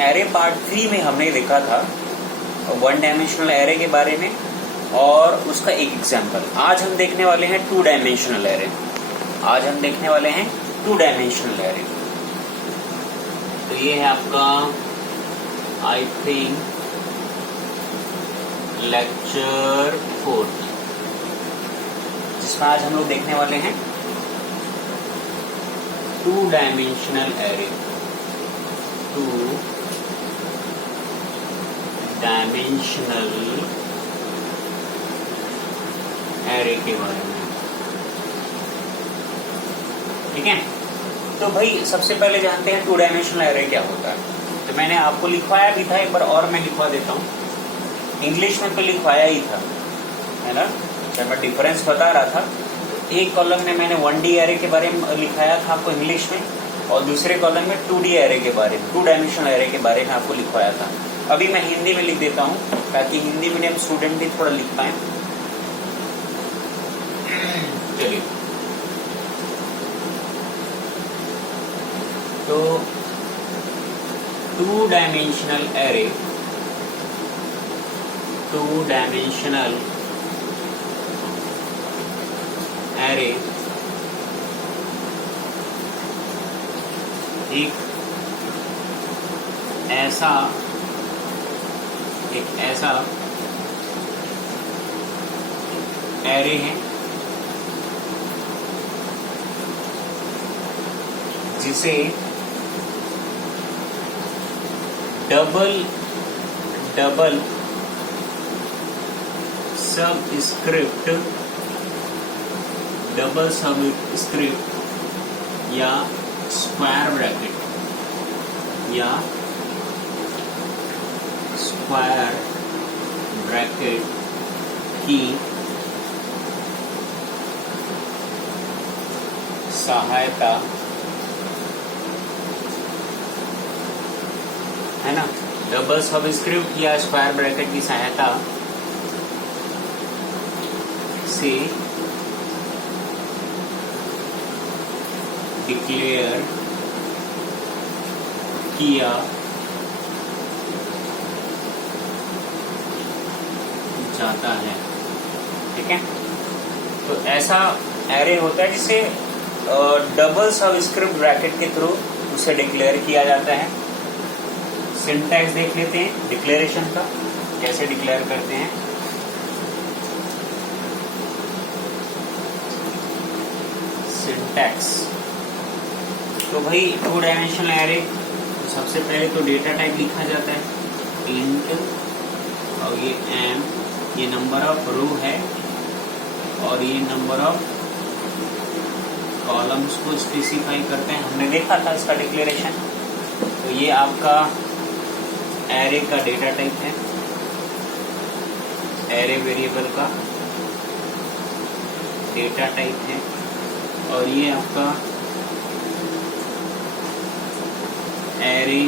Array part 3 में हमने देखा था वन डायमेंशनल एरे के बारे में और उसका एक एग्जाम्पल। आज हम देखने वाले हैं टू डायमेंशनल एरे। आज हम देखने वाले हैं टू डायमेंशनल एरे। तो ये है आपका आई थिंक लेक्चर 4, जिसमें आज हम लोग देखने वाले हैं two dimensional array. Two dimensional array के बारे में, ठीक है। तो भाई सबसे पहले जानते हैं टू डायमेंशनल एरे क्या होता है। तो मैंने आपको लिखवाया भी था, एक बार और मैं लिखवा देता हूँ। इंग्लिश में तो लिखवाया ही था, है ना, जब मैं डिफरेंस बता रहा था। एक कॉलम में मैंने 1D एरे के बारे में लिखाया था आपको इंग्लिश में, और दूसरे कॉलम में 2D एरे के बारे में, टू डायमेंशनल एरे के बारे में आपको लिखवाया था। अभी मैं हिंदी में लिख देता हूँ ताकि हिंदी मीडियम स्टूडेंट भी थोड़ा लिख पाए। चलिए, तो two dimensional array, two dimensional array एक ऐसा एरे है जिसे डबल सबस्क्रिप्ट या स्क्वायर ब्रैकेट की सहायता, है ना, डबल सबस्क्रिप्ट या स्क्वायर ब्रैकेट की सहायता से डिक्लेयर किया जाता है, ठीक है। तो ऐसा एरे होता है जिसे डबल सबस्क्रिप्ट ब्रैकेट के थ्रू उसे डिक्लेयर किया जाता है। सिंटैक्स देख लेते हैं डिक्लेरेशन का, कैसे डिक्लेयर करते हैं। सिंटैक्स, तो भाई टू डायमेंशनल एरे सबसे पहले तो डेटा टाइप लिखा जाता है इंट, और ये m, ये नंबर ऑफ रो है और ये नंबर ऑफ कॉलम्स को स्पेसिफाई करते हैं। हमने देखा था इसका डिक्लेरेशन। तो ये आपका एरे का डेटा टाइप है, एरे वेरिएबल का डेटा टाइप है, और ये आपका एरे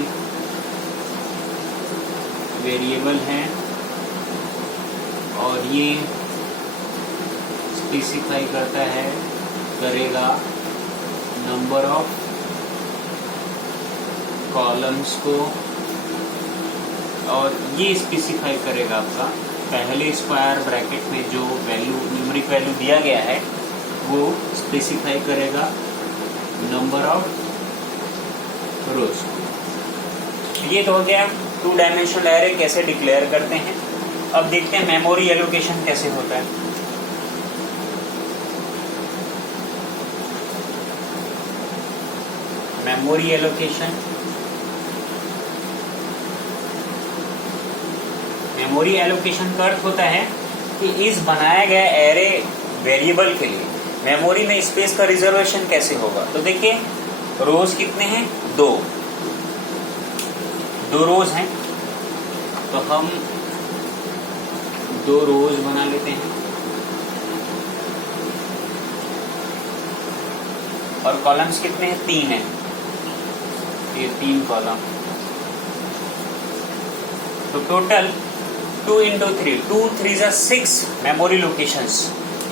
वेरिएबल है, और ये स्पेसिफाई करेगा नंबर ऑफ कॉलम्स को, और ये स्पेसिफाई करेगा आपका पहले स्क्वायर ब्रैकेट में जो वैल्यू, न्यूमेरिक वैल्यू दिया गया है, वो स्पेसिफाई करेगा नंबर ऑफ रोज। ये तो हो गया टू डायमेंशनल एरे कैसे डिक्लेयर करते हैं। अब देखते हैं मेमोरी एलोकेशन कैसे होता है। मेमोरी एलोकेशन, मेमोरी एलोकेशन का अर्थ होता है कि इस बनाया गया एरे वेरिएबल के लिए मेमोरी में स्पेस का रिजर्वेशन कैसे होगा। तो देखिए रोज कितने हैं, दो रोज हैं, तो हम दो रोज बना लेते हैं, और कॉलम्स कितने हैं, 3 हैं, ये 3 कॉलम। तो टोटल 2 × 3, 2 3 are 6 मेमोरी लोकेशंस,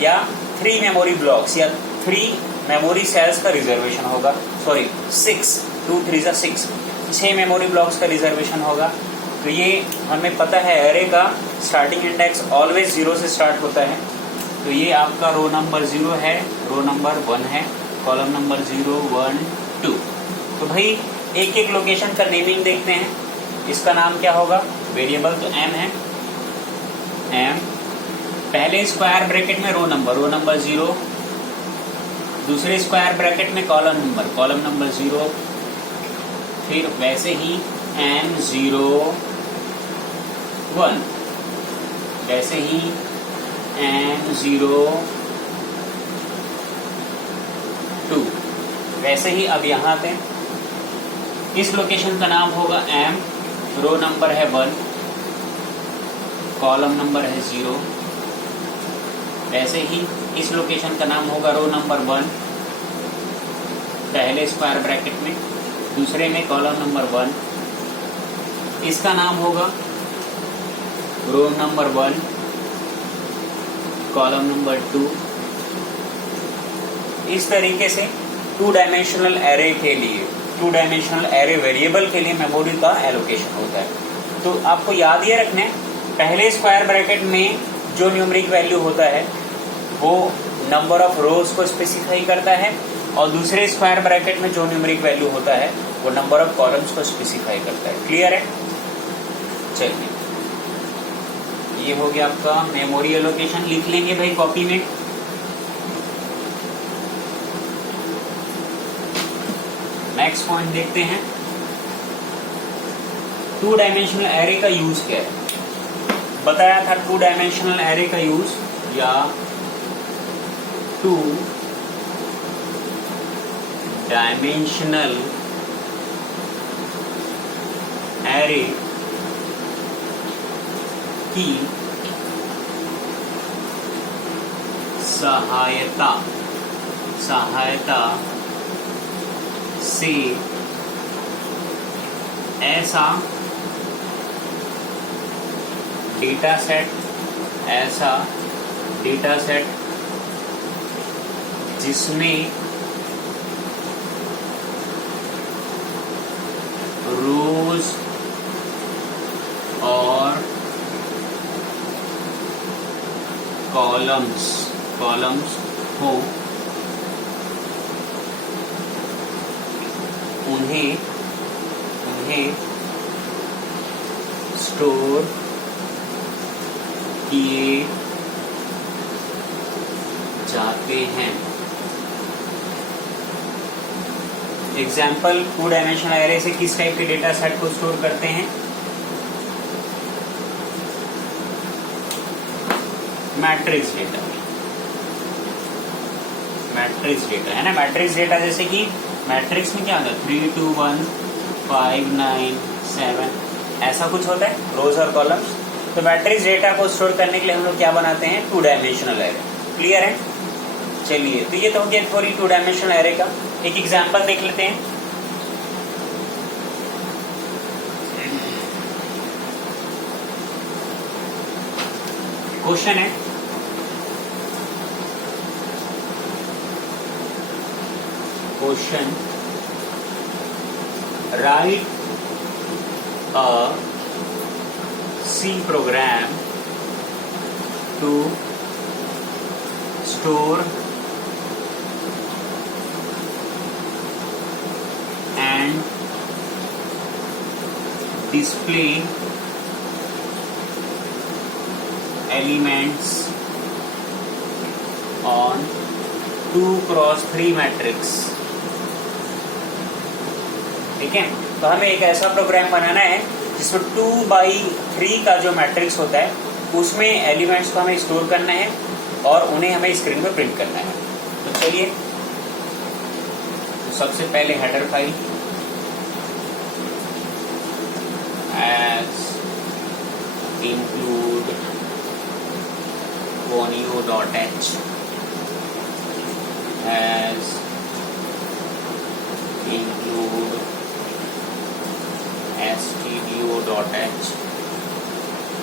या 3 मेमोरी ब्लॉक्स, या 3 मेमोरी सेल्स का रिजर्वेशन होगा। सॉरी 6, 2 3 are 6, 6 मेमोरी ब्लॉक्स का रिजर्वेशन होगा। तो ये हमें पता है एरे का स्टार्टिंग इंडेक्स ऑलवेज 0 से स्टार्ट होता है। तो ये आपका रो नंबर 0 है, रो नंबर 1 है, कॉलम नंबर 0, 1, 2। तो भाई एक एक लोकेशन का नेमिंग देखते हैं। इसका नाम क्या होगा? वेरिएबल तो m है, m पहले स्क्वायर ब्रैकेट में रो नंबर 0, दूसरे स्क्वायर ब्रैकेट में कॉलम नंबर 0, फिर वैसे ही m0 1, वैसे ही m0 2, वैसे ही अब यहाँ पे इस लोकेशन का नाम होगा m, रो नंबर है 1, कॉलम नंबर है 0, वैसे ही इस लोकेशन का नाम होगा रो नंबर 1, पहले स्क्वायर ब्रैकेट में, दूसरे में कॉलम नंबर 1, इसका नाम होगा रो नंबर 1, कॉलम नंबर 2। इस तरीके से 2 डायमेंशनल एरे के लिए, 2 डायमेंशनल एरे वेरिएबल के लिए मेमोरी का एलोकेशन होता है। तो आपको याद ये रखना है, पहले स्क्वायर ब्रैकेट में जो न्यूमेरिक वैल्यू होता है वो नंबर ऑफ रोज को स्पेसिफाई करता है, और दूसरे स्क्वायर ब्रैकेट में जो न्यूमेरिक वैल्यू होता है वो नंबर ऑफ कॉलम्स को स्पेसिफाई करता है। क्लियर है? चलिए, ये हो गया आपका मेमोरी एलोकेशन। लिख लेंगे भाई कॉपी में। नेक्स्ट पॉइंट देखते हैं, 2 डायमेंशनल एरे का यूज क्या है। बताया था 2 डायमेंशनल एरे का यूज, या 2 डायमेंशनल एरे की सहायता से ऐसा डेटा सेट जिसमें रोज और कॉलम्स हो, उन्हें स्टोर किए जाते हैं। एग्जाम्पल, 2 डायमेंशनल एरे से किस टाइप के डेटा सेट को स्टोर करते हैं? मैट्रिक्स डेटा है ना। मैट्रिक्स डेटा जैसे कि मैट्रिक्स में क्या होता है, 3, 2, 1, 5, 9, 7, ऐसा कुछ होता है, रोज और कॉलम्स। तो मैट्रिक्स डेटा को स्टोर करने के लिए हम लोग क्या बनाते हैं? 2 डायमेंशनल एरे। क्लियर है? चलिए, तो ये तो हो गया थोड़ी 2 डायमेंशनल एरे का। एक एग्जांपल देख लेते हैं। क्वेश्चन है, write a C program to store and display elements on 2x3 matrix. ठीक है, तो हमें एक ऐसा प्रोग्राम बनाना है जिसमें 2x3 का जो मैट्रिक्स होता है उसमें एलिमेंट्स को हमें स्टोर करना है और उन्हें हमें स्क्रीन पर प्रिंट करना है। तो चलिए, तो सबसे पहले header file as include conio.h as include stdio.h,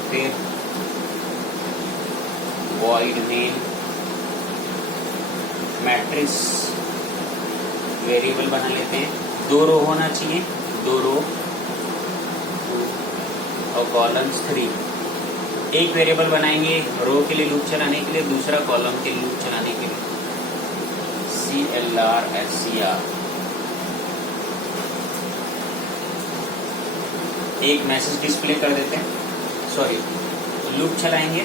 फिर void main मैट्रिक्स वेरिएबल बना लेते हैं। 2 रो होना चाहिए, 2 रो और कॉलम्स 3। एक वेरिएबल बनाएंगे रो के लिए लूप चलाने के लिए, दूसरा कॉलम के लिए लूप चलाने के लिए, CLR/SCR। एक मैसेज डिस्प्ले कर देते हैं, सॉरी लूप चलाएंगे,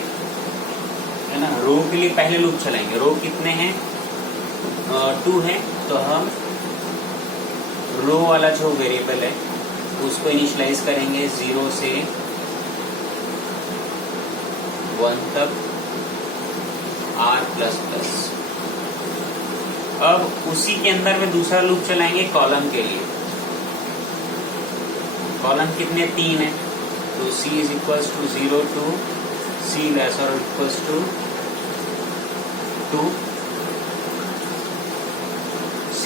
है ना। रो के लिए पहले लूप चलाएंगे। रो कितने हैं? 2 हैं, तो हम रो वाला जो वेरिएबल है उसको इनिशियलाइज करेंगे 0 से 1 तक R++। अब उसी के अंदर में दूसरा लूप चलाएंगे कॉलम के लिए। कॉलम कितने? 3 है, तो C is equals to 0 to C less or equals to 2 C++।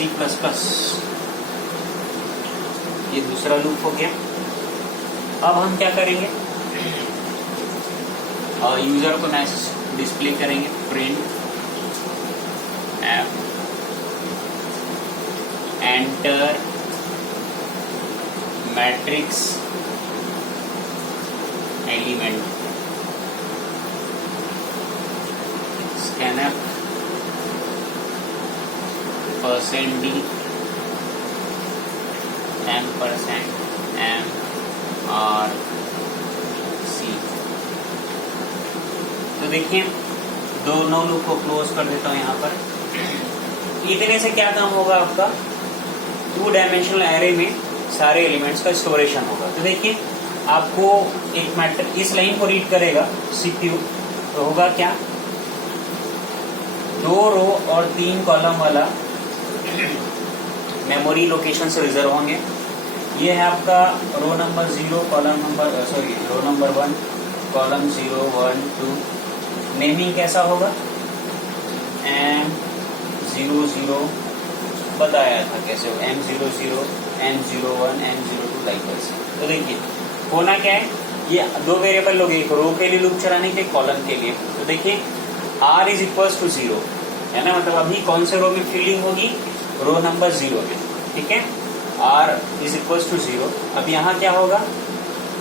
ये दूसरा लूप हो गया। अब हम क्या करेंगे? यूजर को मैसेज डिस्प्ले करेंगे, print F enter matrix element scanner %D %MRC। तो देखिए दोनों लूप को क्लोज कर देता हूं यहां पर। इतने से क्या काम होगा आपका? 2 डायमेंशनल एरे में सारे एलिमेंट्स का स्टोरेशन होगा। तो देखिए आपको एक मैट्रिक्स इस लाइन को रीड करेगा CPU, तो होगा क्या? 2 रो और 3 कॉलम वाला मेमोरी लोकेशन से रिजर्व होंगे। ये है आपका row number 0, column number row number 1, column 0, 1, 2। Naming कैसा होगा? M00 बताया था कैसे हो, M00, M01, M02 लाइक वैसे। तो देखिए होना क्या है, ये 2 वेरिएबल लोग, एक रो के लिए लूप चलाने के, कॉलम के लिए। तो देखिए R is equals to 0 है ना, मतलब अभी कौन से रो में फील्डिंग होगी? रो नंबर 0 में, ठीक है। R is equals to 0। अब यहाँ क्या होगा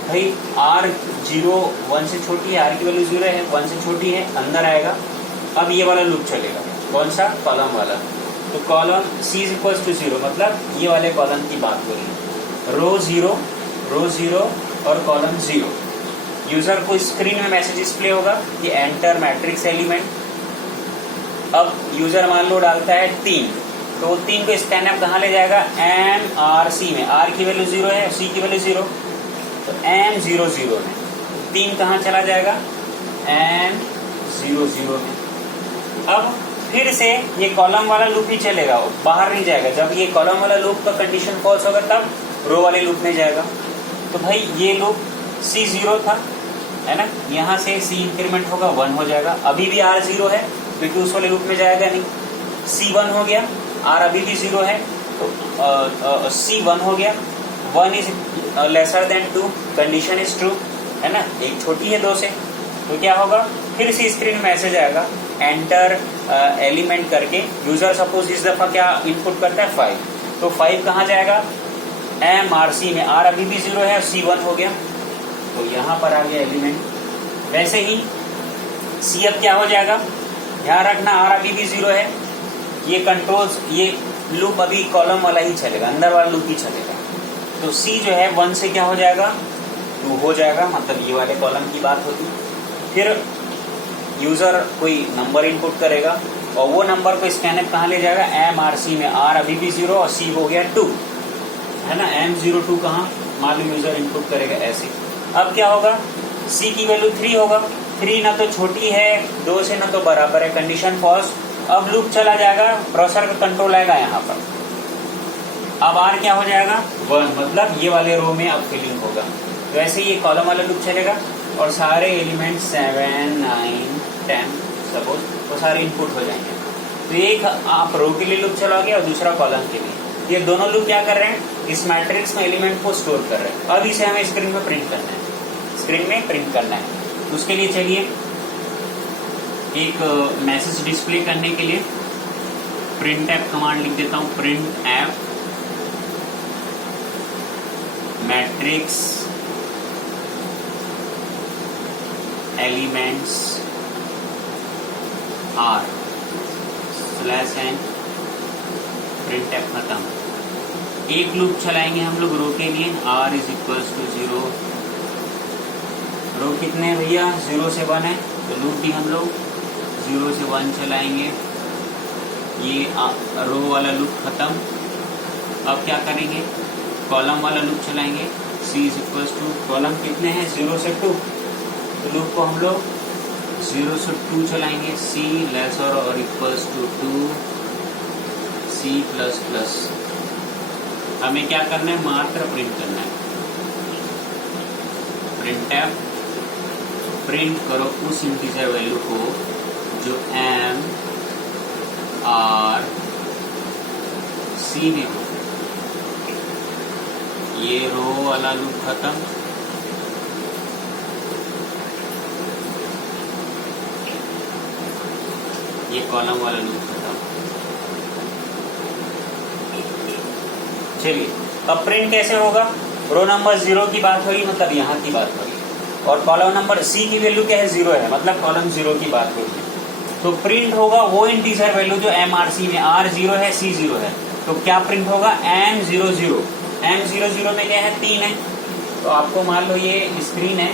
भाई? R0 1 से छोटी है, R की वैल्यू 0 है, 1 से छोटी है, अंदर आएगा। अब ये वाला लूप चलेगा, कौन सा? कॉलम वाला। तो column C is equals to 0, मतलब ये वाले कॉलम की बात हो रही है। रो 0 और कॉलम 0। यूजर को स्क्रीन में मैसेज डिस्प्ले होगा कि एंटर मैट्रिक्स एलिमेंट। अब यूजर मान लो डालता है 3, तो 3 को स्कैनअप कहाँ ले जाएगा? MRC में। R की वैल्यू 0 है, C की वैल्यू 0, तो M00 में 3 कहाँ चला जाएगा? M00 में। अब फिर से ये कॉलम वाला लूप ही चलेगा, बाहर नहीं जाएगा। जब ये कॉलम वाला लूप का कंडीशन फॉल्स होगा तब रो वाले लूप में जाएगा। तो भाई ये लूप C0 था, है ना, यहाँ से C इंक्रीमेंट होगा 1 हो जाएगा। अभी भी R 0 है क्योंकि उस वाले लूप में जाएगा नहीं। C 1 हो गया, R अभी भी 0 है, तो C 1 हो गया। 1 is lesser than 2, condition is true, है ना, एक छोटी है 2 से। तो क्या होगा? फिर से स्क्रीन में मैसेज आएगा एंटर एलिमेंट करके। यूजर सपोज इस दफा क्या इनपुट करता है? 5, तो 5 कहाँ जाएगा? MRC में। R अभी भी 0 है और C 1 हो गया, तो यहाँ पर आ गया एलिमेंट। वैसे ही C अब क्या हो जाएगा? ध्यान रखना R अभी भी 0 है, ये कंट्रोल्स, ये लूप अभी कॉलम वाला ही चलेगा, अंदर वाला लूप ही चलेगा। तो C जो है 1 से क्या हो जाएगा? 2 हो जाएगा, मतलब ये वाले कॉलम की बात होगी। फिर यूजर कोई नंबर इनपुट करेगा और वो नंबर को स्कैनअप कहाँ ले जाएगा? MRC में। R अभी भी 0 और C हो गया 2, है ना। M02 कहाँ? मान लो यूजर इनपुट करेगा ऐसे। अब क्या होगा? C की वैल्यू 3 होगा। 3 ना तो छोटी है 2 से, ना तो बराबर है, कंडीशन फॉल्स। अब लूप चला जाएगा, प्रोसेसर का कंट्रोल आएगा यहाँ पर। अब R क्या हो जाएगा? 1, मतलब ये वाले रो में अब फिलिंग होगा। तो ऐसे ये कॉलम वाला लूप चलेगा और सारे एलिमेंट 7, 9, 10 सपोज वो सारे इनपुट हो जाएंगे। तो एक आप रो के लिए लूप चलाओगे और दूसरा कॉलम के लिए। ये दोनों लूप क्या कर रहे हैं? इस मैट्रिक्स में एलिमेंट को स्टोर कर रहे हैं। अब इसे हमें स्क्रीन में प्रिंट करना है, स्क्रीन में प्रिंट करना है। उसके लिए चलिए एक मैसेज डिस्प्ले करने के लिए प्रिंट एफ कमांड लिख देता हूं। Printf matrix elements r slash n printf खत्म। एक लूप चलाएंगे हम लोग रो के लिए, r इज इक्वल्स टू 0। रो कितने हैं भैया, 0 से 1 है, तो लूप भी हम लोग 0 से 1 चलाएंगे। ये रो वाला लूप खत्म। अब क्या करेंगे, कॉलम वाला लूप चलाएंगे, c is equals to, column कितने हैं 0 से 2, तो लूप को हम लोग 0 से 2 चलाएंगे, c लेसर और equals to 2 c plus plus. हमें क्या करना है, मात्र प्रिंट करना है। प्रिंट एफ, प्रिंट करो उस इंटीजर वैल्यू को जो m r c में हो। ये रो वाला लूप खत्म। ये कॉलम वाला लूप खत्म। चलिए अब प्रिंट कैसे होगा, रो नंबर 0 की बात होगी, मतलब यहाँ की बात होगी, और कॉलम नंबर c की वैल्यू क्या है 0 है, मतलब कॉलम 0 की बात होगी। तो प्रिंट होगा वो इंटीजर वैल्यू जो MRC में r 0 है c 0 है, तो क्या प्रिंट होगा m00। m00 में क्या है 3 है, तो आपको मान लो ये स्क्रीन है,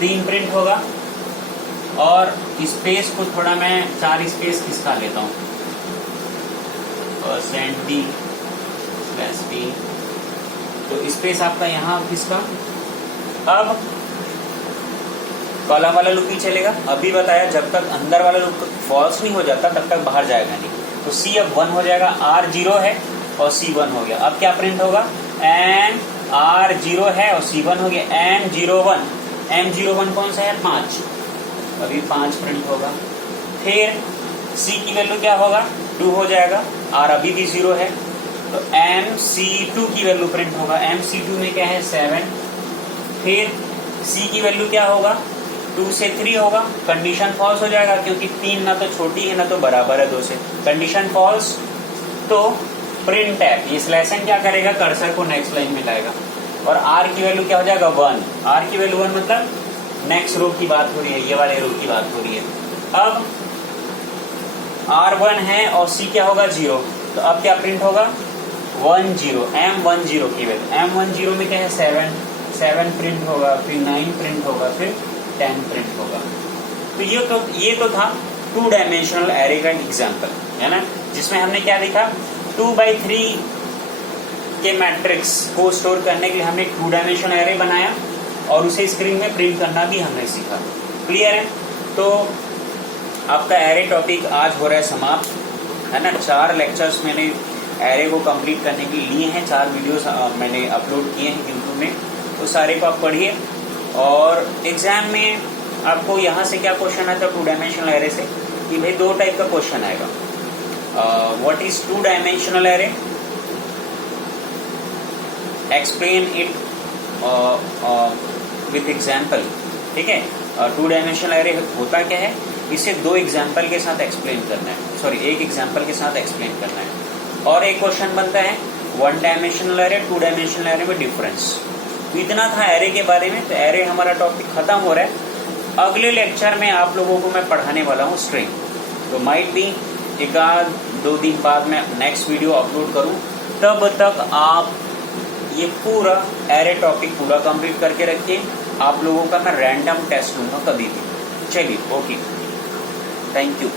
3 प्रिंट होगा। और स्पेस को थोड़ा मैं 4 स्पेस खिसका लेता हूँ, %d/p, तो स्पेस आपका यहाँ खिसका। अब कॉलम वाला लूप ही चलेगा, अभी बताया जब तक अंदर वाला लूप फॉल्स नहीं हो जाता तब तक बाहर जाएगा नहीं। तो c अब 1 हो जाएगा, r 0 है और c 1 हो गया। अब क्या प्रिंट होगा, m r 0 है और c 1 हो गया, m01। m01 कौन सा है, 5, अभी 5 प्रिंट होगा। फिर c की वैल्यू क्या होगा, 2 हो जाएगा, r अभी भी 0 है, तो mc2 की वैल्यू प्रिंट होगा। mc2 में क्या है 7। फिर c की वैल्यू क्या होगा, 2 से 3 होगा, कंडीशन फॉल्स हो जाएगा क्योंकि 3 ना तो छोटी है ना तो बराबर है 2 से, कंडीशन फॉल्स। तो प्रिंट एफ, ये स्लैश एन क्या करेगा, कर्सर को नेक्स्ट लाइन में लाएगा, और r की वैल्यू क्या हो जाएगा 1। r की वैल्यू 1 मतलब नेक्स्ट रो की बात हो रही है, ये वाले रो की बात हो रही है। अब r1 है और c क्या होगा 0, तो अब क्या प्रिंट होगा 10, m10 की वैल्यू, m10 में क्या है 7 प्रिंट होगा, फिर 9 प्रिंट होगा, फिर 10 प्रिंट होगा। तो ये तो था 2 डायमेंशनल एरे का एग्जांपल, है ना, जिसमें हमने क्या देखा, 2x3 के मैट्रिक्स को स्टोर करने के लिए हमने एक 2 डायमेंशनल एरे बनाया और उसे स्क्रीन में प्रिंट करना भी हमने सीखा। क्लियर है, तो आपका एरे टॉपिक आज हो रहा है समाप्त, है ना। 4 लेक्चर्स मैंने एरे को कंप्लीट करने के लिए हैं, 4 वीडियोस मैंने अपलोड किए हैं यूट्यूब में, तो सारे को आप पढ़िए। और एग्जाम में आपको यहाँ से क्या क्वेश्चन आता है 2 डायमेंशनल एरे से, कि भाई 2 टाइप का क्वेश्चन आएगा। What is 2 dimensional array, explain it with example. ठीक है, 2 डायमेंशनल एरे होता क्या है, इसे 2 एग्जाम्पल के साथ एक्सप्लेन करना है, सॉरी 1 एग्जाम्पल के साथ एक्सप्लेन करना है। और एक क्वेश्चन बनता है 1 डायमेंशनल एरे 2 डायमेंशनल एरे में डिफरेंस। तो इतना था एरे के बारे में, तो एरे हमारा टॉपिक खत्म हो रहा है। अगले लेक्चर में आप लोगों को मैं पढ़ाने वाला हूँ स्ट्रिंग, तो माइट बी 1-2 दिन बाद मैं नेक्स्ट वीडियो अपलोड करूँ, तब तक आप ये पूरा एरे टॉपिक पूरा कंप्लीट करके रखिए। आप लोगों का मैं रैंडम टेस्ट लूंगा कभी भी। चलिए, ओके, थैंक यू।